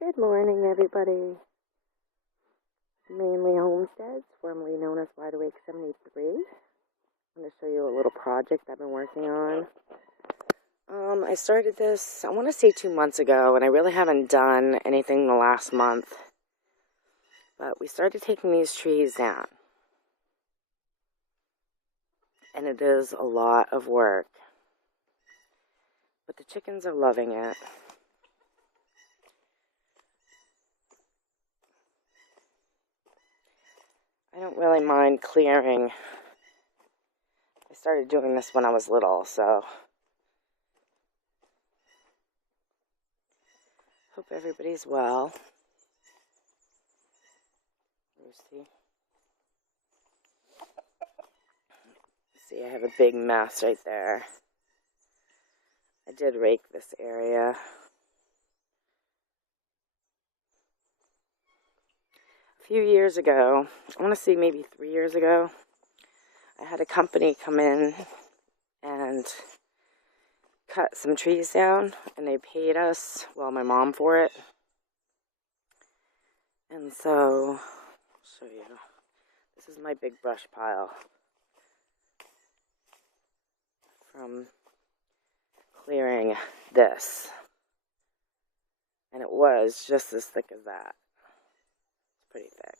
Good morning, everybody. Mainly Homesteads, formerly known as Wide Awake 73. I'm going to show you a little project I've been working on. I started this, I want to say 2 months ago, and I really haven't done anything in the last month. But we started taking these trees down. And it is a lot of work. But the chickens are loving it. I don't really mind clearing. I started doing this when I was little, so hope everybody's well. Lucy. See, I have a big mess right there. I did rake this area. A few years ago, I want to say maybe 3 years ago, I had a company come in and cut some trees down, and they paid us, well, my mom for it. And so, I'll show you. This is my big brush pile from clearing this. And it was just as thick as that. It's pretty thick.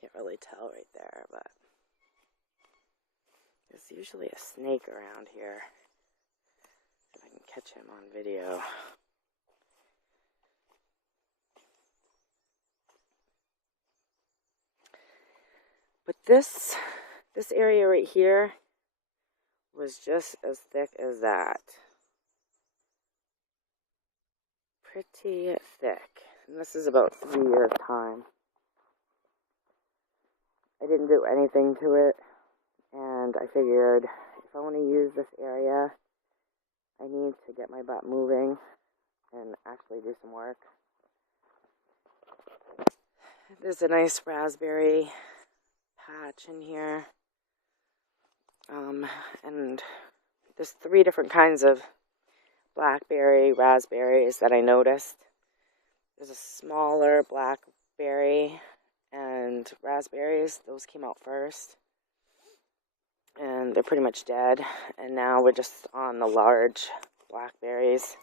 Can't really tell right there, but there's usually a snake around here. If I can catch him on video. But this area right here was just as thick as that. Pretty thick. And this is about 3 years' time. I didn't do anything to it, and I figured if I want to use this area, I need to get my butt moving and actually do some work. There's a nice raspberry patch in here. And there's 3 different kinds of blackberry raspberries that I noticed. There's a smaller blackberry and raspberries. Those came out first. And they're pretty much dead. And now we're just on the large blackberries.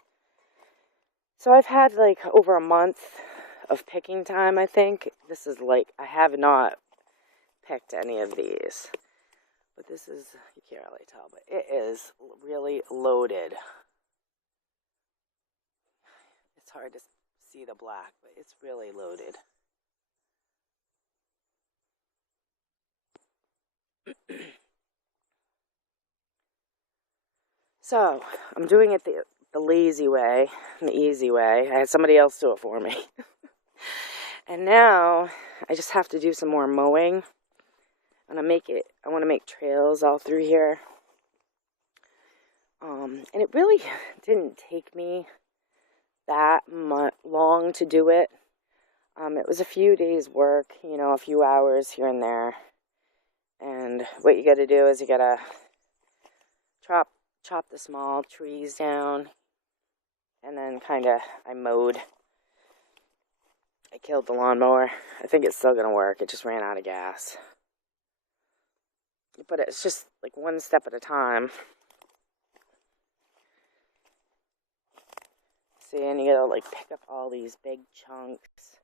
So I've had like over a month of picking time, I think. This is like, I have not picked any of these. But this is, you can't really tell, but it is really loaded. It's hard to see the black, but it's really loaded. So, I'm doing it the lazy way, the easy way. I had somebody else do it for me. And now, I just have to do some more mowing. I want to make trails all through here. And it really didn't take me that long to do it. It was a few days work, you know, a few hours here and there. And what you got to do is you got to chop the small trees down. And then I mowed. I killed the lawnmower. I think it's still going to work. It just ran out of gas. But it's just like one step at a time. See, and you gotta like pick up all these big chunks.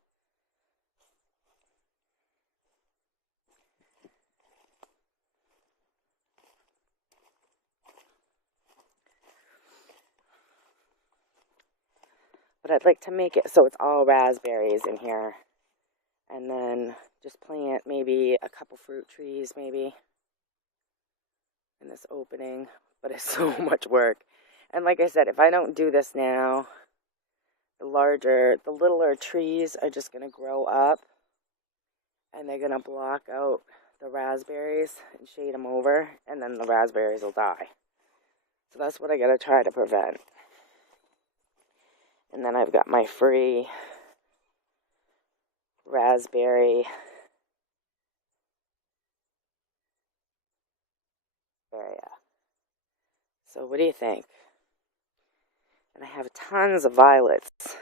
But I'd like to make it so it's all raspberries in here. And then just plant maybe a couple fruit trees maybe in this opening. But it's so much work. And like I said, if I don't do this now, the littler trees are just going to grow up. And they're going to block out the raspberries and shade them over. And then the raspberries will die. So that's what I got to try to prevent. And then I've got my free raspberry area. So what do you think? And I have tons of violets.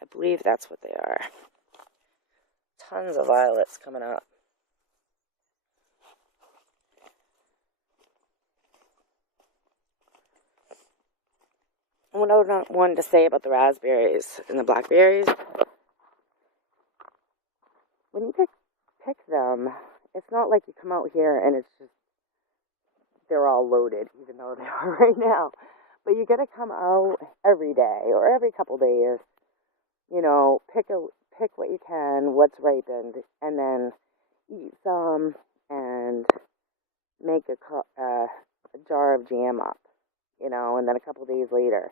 I believe that's what they are. Tons of violets coming up. What I wanted to say about the raspberries and the blackberries, when you pick them, it's not like you come out here and it's just, they're all loaded, even though they are right now. But you got to come out every day or every couple days, you know, pick what you can, what's ripened, and then eat some and make a jar of jam up, you know, and then a couple days later.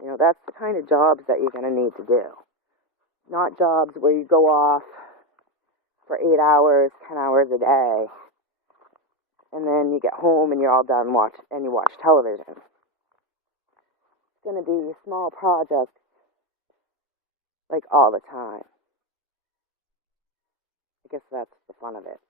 You know, that's the kind of jobs that you're going to need to do. Not jobs where you go off for 8 hours, 10 hours a day, and then you get home and you're all done and you watch television. It's going to be small projects, like all the time. I guess that's the fun of it.